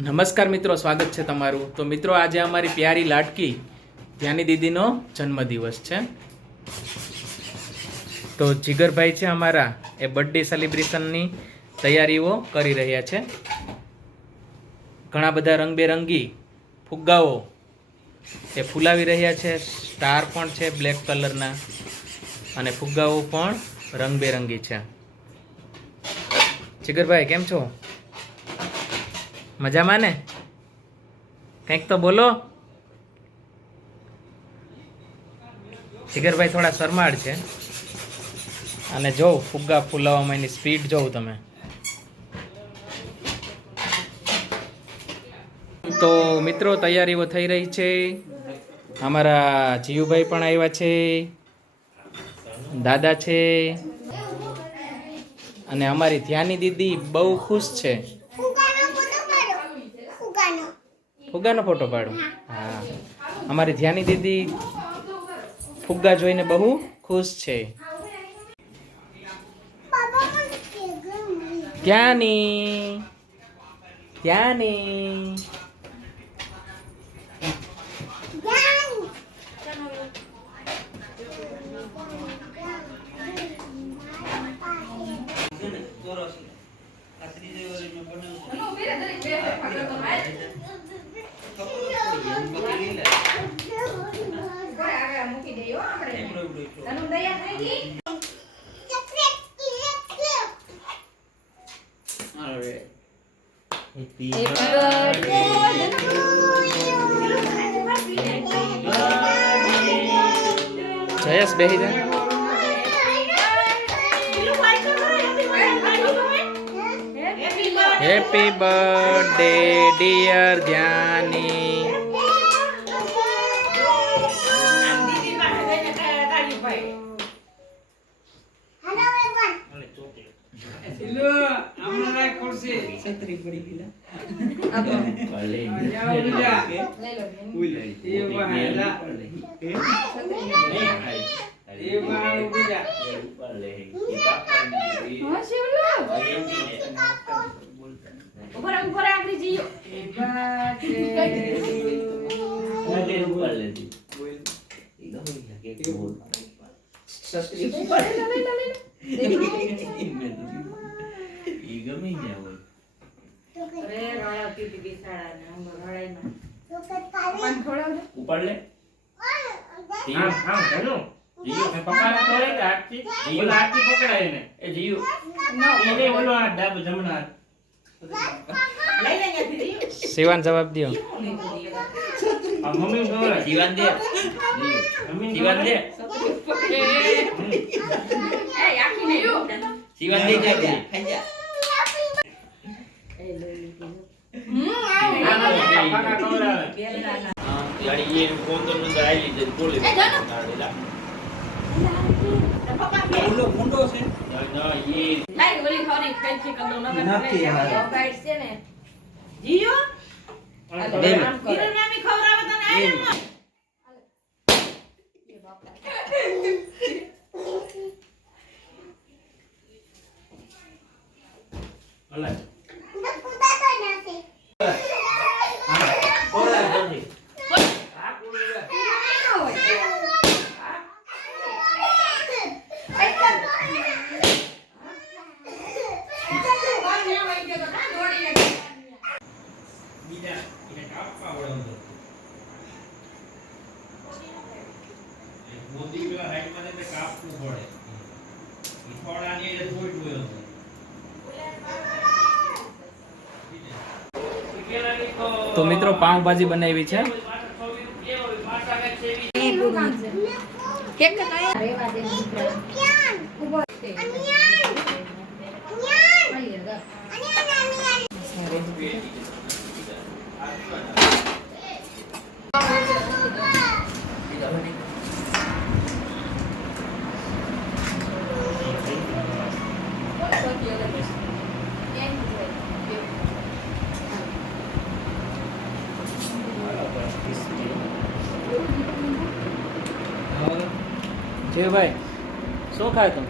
નમસ્કાર મિત્રો, સ્વાગત છે તમારું. તો મિત્રો, આજે અમારી પ્યારી લાડકી ધ્યાની દીદીનો જન્મદિવસ છે. તો જીગરભાઈ છે અમારા, એ બર્થડે સેલિબ્રેશનની તૈયારીઓ કરી રહ્યા છે. ઘણા બધા રંગબેરંગી ફુગ્ગાઓ એ ફૂલાવી રહ્યા છે. સ્ટાર પણ છે બ્લેક કલરના, અને ફુગ્ગાઓ પણ રંગબેરંગી છે. જીગરભાઈ કેમ છો? મજામાં ને? કંઈક તો બોલો. જીગરભાઈ થોડા શરમાળ છે, અને જોઉં ફુગ્ગા ફૂલાવામાં એની સ્પીડ જોઉં તમે. તો મિત્રો, તૈયારીઓ થઈ રહી છે. અમારા જીયુભાઈ પણ આવ્યા છે, દાદા છે, અને અમારી ધ્યાની દીદી બહુ ખુશ છે. ફુગ્ગાનો ફોટો પાડો. હા, અમારી ધ્યાની દીદી ફુગ્ગા જોઈને બહુ ખુશ છે. ધ્યાની ધ્યાની જયેશ બેહી જા. Happy birthday dear ધ્યાની. છત્રી પડી ગઈ. ઉપાડ લે. હા હા હેલો જીયો મે પપ્પાને તોડે કે આરતી જીયો આરતી પકડાય ને એ જીયો એને બોલો આ ડાબ જમણા લઈ લે જીયો. શિવાન જવાબ દો. આ મમ્મી બોલે જીવાન દે મમ્મી જીવાન દે એ આખી ને યો જીવાન દે જા ખાઈ જા. ગાડી એ કોંદો નું આલી દે બોલે એ જાનો મુંડો મુંડો છે ના એ લાઈ ઓલી થોડી ખાઈ છે કદો ન નક્કી ગાઈડ છે ને જીયો જીરો નામી ખવરાવે તને આલે એ બાપા અલા તો મિત્રો, પાઉંભાજી બનાવી છે. જયભાઈ શું ખાય તમે?